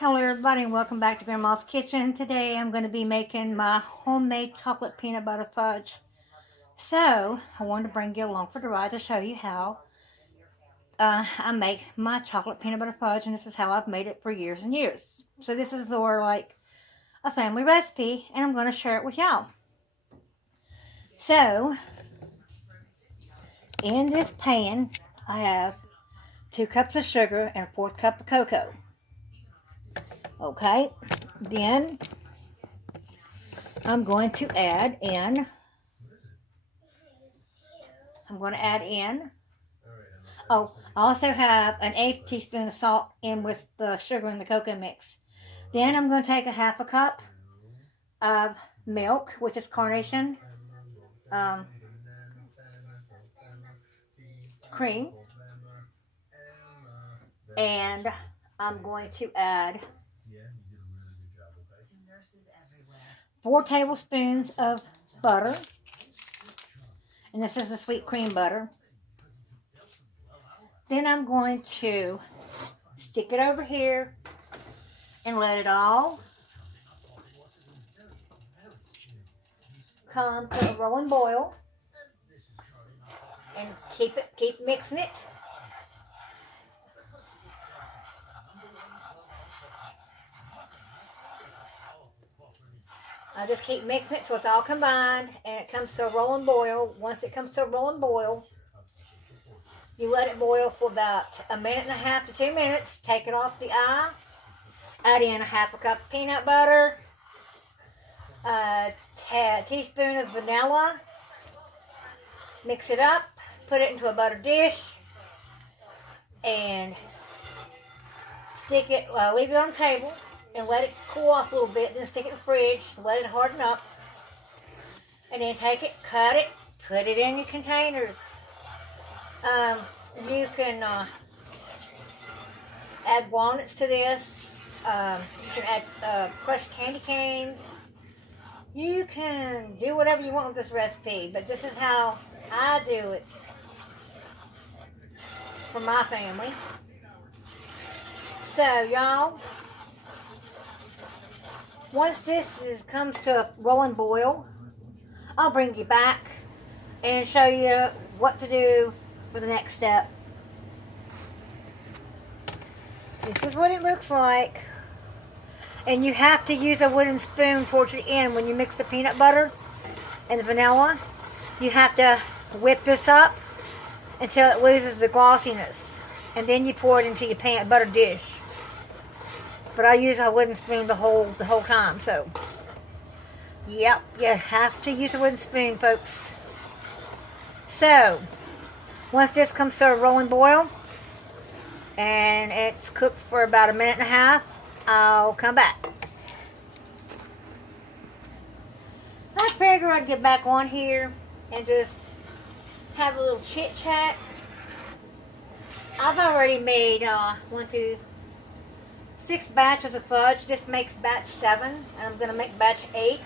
Hello everybody and welcome back to Grandma's Kitchen. Today I'm going to be making my homemade chocolate peanut butter fudge. So I wanted to bring you along for the ride to show you how I make my chocolate peanut butter fudge, and this is how I've made it for years and years. So this is sort of like a family recipe and I'm going to share it with y'all. So in this pan I have 2 cups of sugar and a 1/4 cup of cocoa. Okay, then I'm going to add in oh, I also have an 1/8 teaspoon of salt in with the sugar and the cocoa mix. Then I'm going to take a 1/2 cup of milk, which is carnation um, cream. And I'm going to add 4 tablespoons of butter. And this is the sweet cream butter. Then I'm going to stick it over here and let it all come to a rolling boil. And keep mixing it. I just keep mixing it so it's all combined and it comes to a rolling boil. Once it comes to a rolling boil, you let it boil for about 1.5 to 2 minutes. Take it off the eye. Add in a 1/2 cup of peanut butter, a teaspoon of vanilla. Mix it up. Put it into a buttered dish and stick it. Leave it on the table and let it cool off a little bit. Then stick it in the fridge. Let it harden up. And then take it, cut it, put it in your containers. You can add walnuts to this. You can add crushed candy canes. You can do whatever you want with this recipe, but this is how I do it for my family. So y'all, once this comes to a rolling boil, I'll bring you back and show you what to do for the next step. This is what it looks like. And you have to use a wooden spoon towards the end when you mix the peanut butter and the vanilla. You have to whip this up until it loses the glossiness. And then you pour it into your butter dish. But I use a wooden spoon the whole time, so yep, you have to use a wooden spoon, folks. So once this comes to a rolling boil and it's cooked for about 1.5 minutes, I'll come back. I figured I'd get back on here and just have a little chit chat. I've already made 6 batches of fudge. This makes batch 7, and I'm going to make batch 8.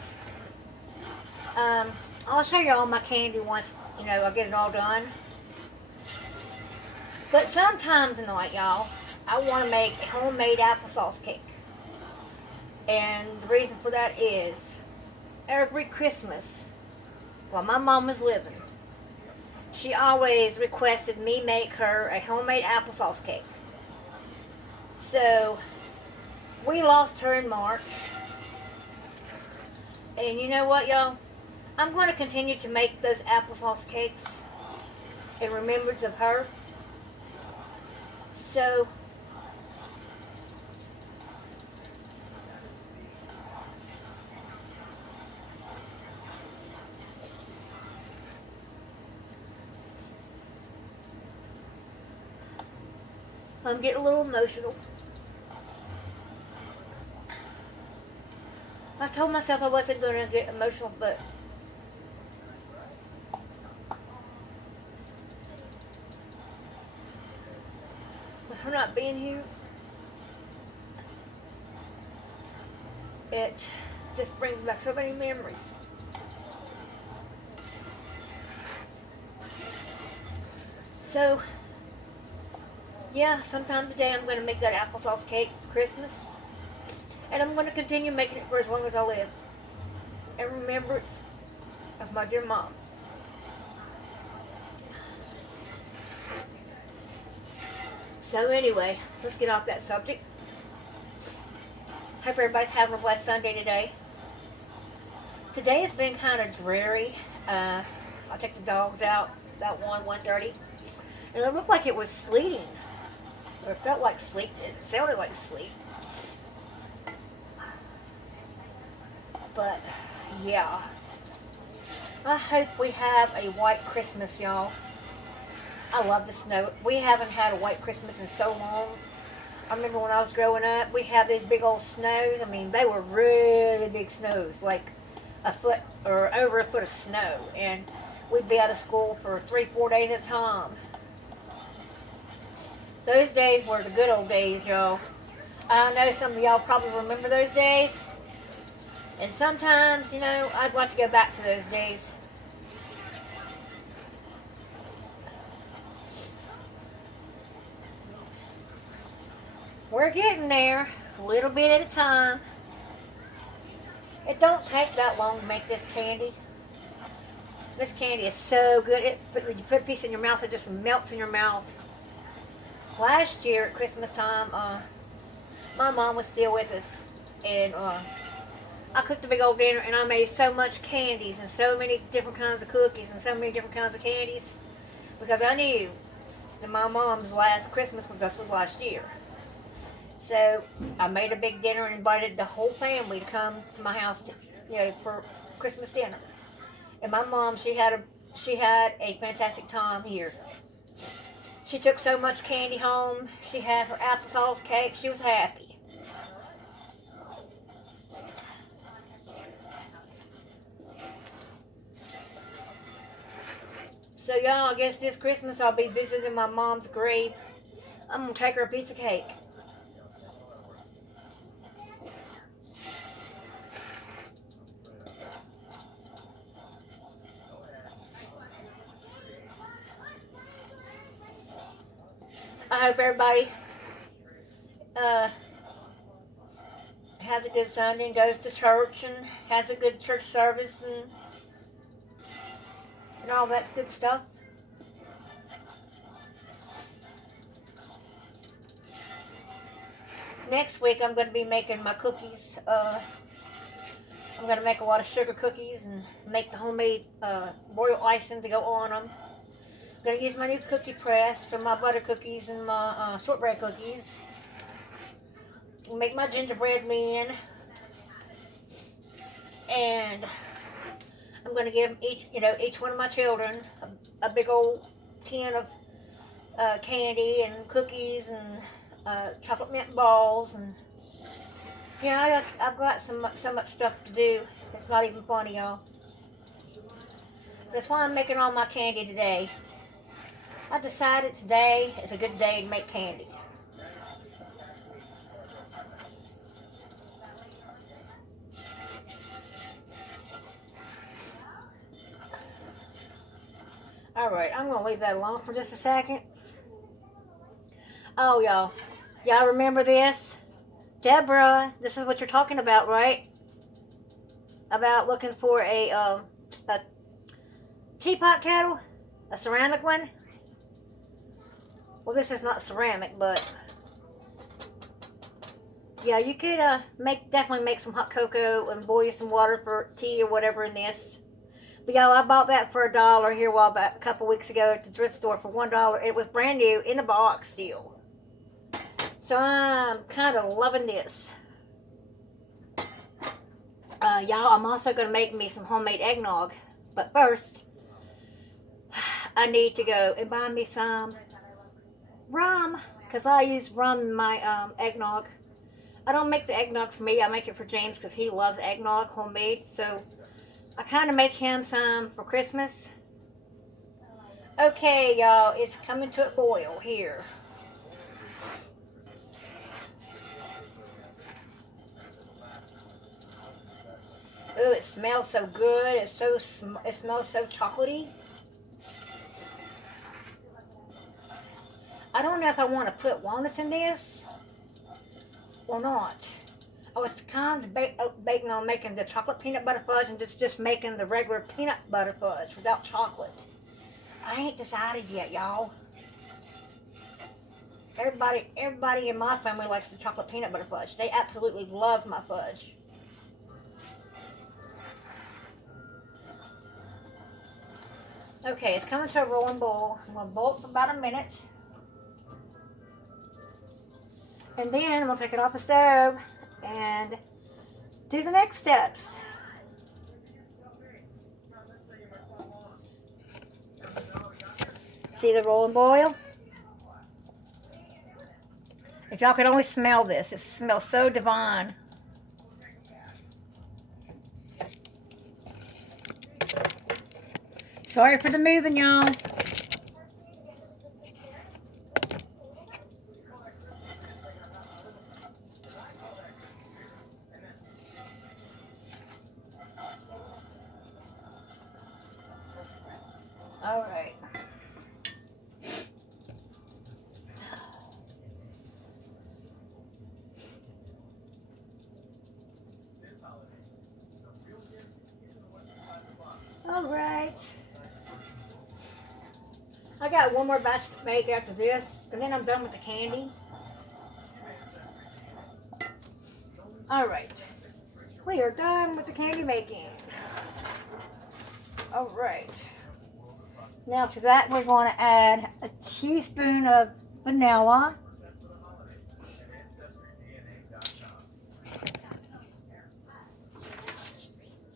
I'll show you all my candy once, I get it all done. But sometime tonight, y'all, I want to make a homemade applesauce cake. And the reason for that is, every Christmas, while my mom was living, she always requested me make her a homemade applesauce cake. So we lost her in March. And you know what, y'all? I'm going to continue to make those applesauce cakes in remembrance of her. So I'm getting a little emotional. I told myself I wasn't going to get emotional, but with her not being here, it just brings back so many memories. So yeah, sometime today I'm going to make that applesauce cake for Christmas. And I'm going to continue making it for as long as I live. In remembrance of my dear mom. So anyway, let's get off that subject. Hope everybody's having a blessed Sunday today. Today has been kind of dreary. I took the dogs out about 1:30. And it looked like it was sleeting. Or it felt like sleet. It sounded like sleet. But, yeah. I hope we have a white Christmas, y'all. I love the snow. We haven't had a white Christmas in so long. I remember when I was growing up, we had these big old snows. I mean, they were really big snows, like a foot or over a foot of snow. And we'd be out of school for 3-4 days at a time. Those days were the good old days, y'all. I know some of y'all probably remember those days. And sometimes, you know, I'd like to go back to those days. We're getting there, a little bit at a time. It don't take that long to make this candy. This candy is so good. When you put a piece in your mouth, it just melts in your mouth. Last year at Christmas time, my mom was still with us. And I cooked a big old dinner, and I made so much candies and so many different kinds of cookies and so many different kinds of candies. Because I knew that my mom's last Christmas with us was last year. So I made a big dinner and invited the whole family to come to my house, for Christmas dinner. And my mom, she had a fantastic time here. She took so much candy home. She had her applesauce cake. She was happy. So y'all, I guess this Christmas I'll be visiting my mom's grave. I'm gonna take her a piece of cake. I hope everybody has a good Sunday and goes to church and has a good church service and all that good stuff. Next week I'm going to be making my cookies. I'm going to make a lot of sugar cookies and make the homemade royal icing to go on them. I'm going to use my new cookie press for my butter cookies and my shortbread cookies. Make my gingerbread men. And I'm going to give each one of my children a big old tin of candy and cookies and chocolate mint balls. And I've got so much stuff to do. It's not even funny, y'all. That's why I'm making all my candy today. I decided today is a good day to make candy. Alright, I'm going to leave that alone for just a second. Oh, y'all remember this? Deborah, this is what you're talking about, right? About looking for a teapot kettle? A ceramic one? Well, this is not ceramic, but yeah, you could definitely make some hot cocoa and boil some water for tea or whatever in this. But y'all, I bought that for $1 here a couple weeks ago at the thrift store for $1. It was brand new in the box still. So I'm kind of loving this. Y'all, I'm also going to make me some homemade eggnog. But first, I need to go and buy me some rum, because I use rum in my eggnog. I don't make the eggnog for me, I make it for James because he loves eggnog homemade. So I kind of make him some for Christmas. Okay, y'all, it's coming to a boil here. Ooh, it smells so good. It smells so chocolatey. I don't know if I want to put walnuts in this or not. I was kind of debating on making the chocolate peanut butter fudge and just making the regular peanut butter fudge without chocolate. I ain't decided yet, y'all. Everybody in my family likes the chocolate peanut butter fudge. They absolutely love my fudge. Okay, it's coming to a rolling boil. I'm going to boil it for about a minute. And then I'm going to take it off the stove and do the next steps. See the rolling boil? If y'all could only smell this, it smells so divine. Sorry for the moving, y'all. All right. All right. I got one more batch to make after this, and then I'm done with the candy. All right. We are done with the candy making. All right. Now to that, we're going to add a teaspoon of vanilla.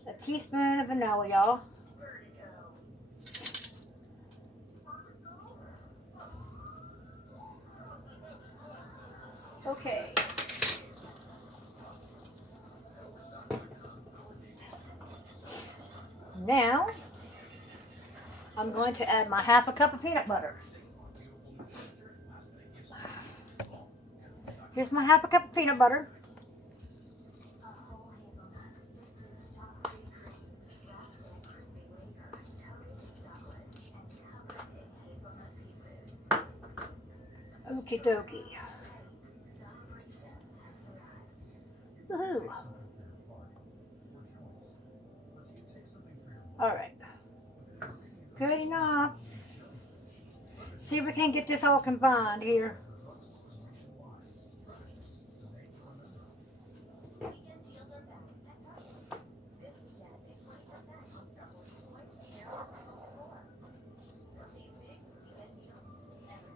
A teaspoon of vanilla, y'all. Okay. Now, I'm going to add my half a cup of peanut butter. Here's my half a cup of peanut butter. Okie dokie. Woohoo. Alright. Good enough. See if we can get this all combined here.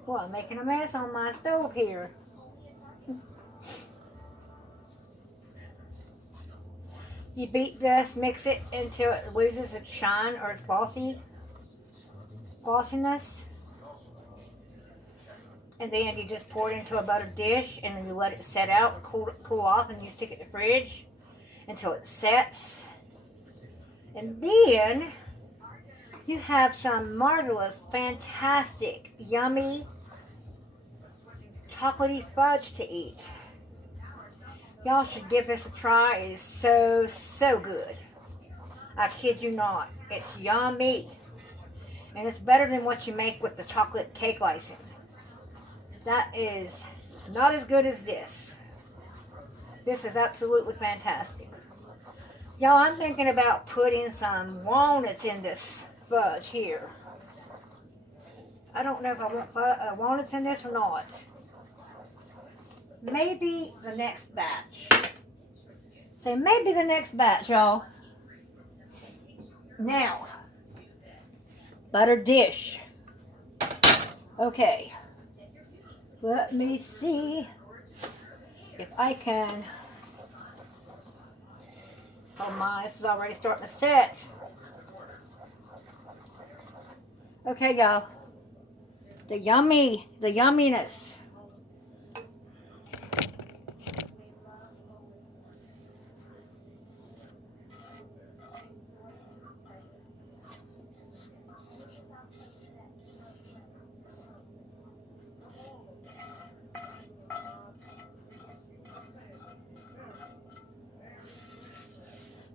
Well, I'm making a mess on my stove here. You beat this, mix it until it loses its shine or its glossiness. And then you just pour it into a buttered dish and then you let it set out and cool off, and you stick it in the fridge until it sets. And then you have some marvelous, fantastic, yummy, chocolatey fudge to eat. Y'all should give this a try. It is so, so good. I kid you not. It's yummy. And it's better than what you make with the chocolate cake icing. That is not as good as this. This is absolutely fantastic. Y'all, I'm thinking about putting some walnuts in this fudge here. I don't know if I want walnuts in this or not. Maybe the next batch. Say maybe the next batch, y'all. Now, buttered dish. Okay. Let me see if I can. Oh my, this is already starting to set. Okay, y'all. The yumminess.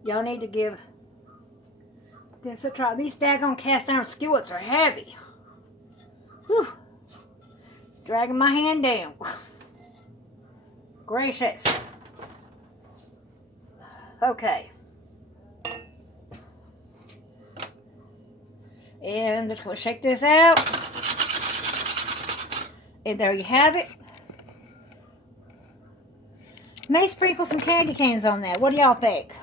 Y'all need to give this a try. These daggone cast iron skillets are heavy. Whew. Dragging my hand down. Gracious. Okay. And just going to shake this out. And there you have it. May sprinkle some candy canes on that. What do y'all think?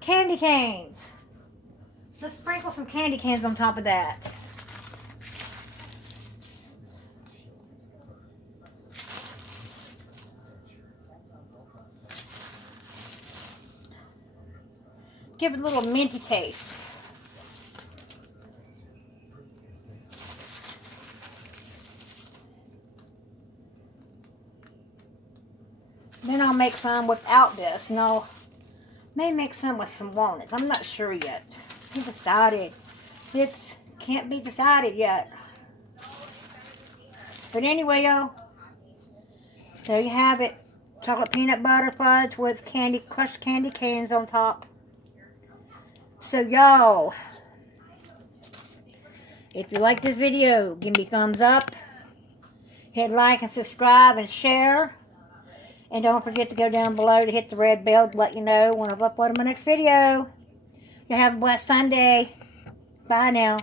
Candy canes. Let's sprinkle some candy canes on top of that. Give it a little minty taste. Then I'll make some without this, and I may make some with some walnuts. I'm not sure yet. I haven't decided. It can't be decided yet. But anyway, y'all, there you have it. Chocolate peanut butter fudge with crushed candy canes on top. So y'all, if you like this video, give me a thumbs up. Hit like and subscribe and share. And don't forget to go down below to hit the red bell to let you know when I've uploaded my next video. You have a blessed Sunday. Bye now.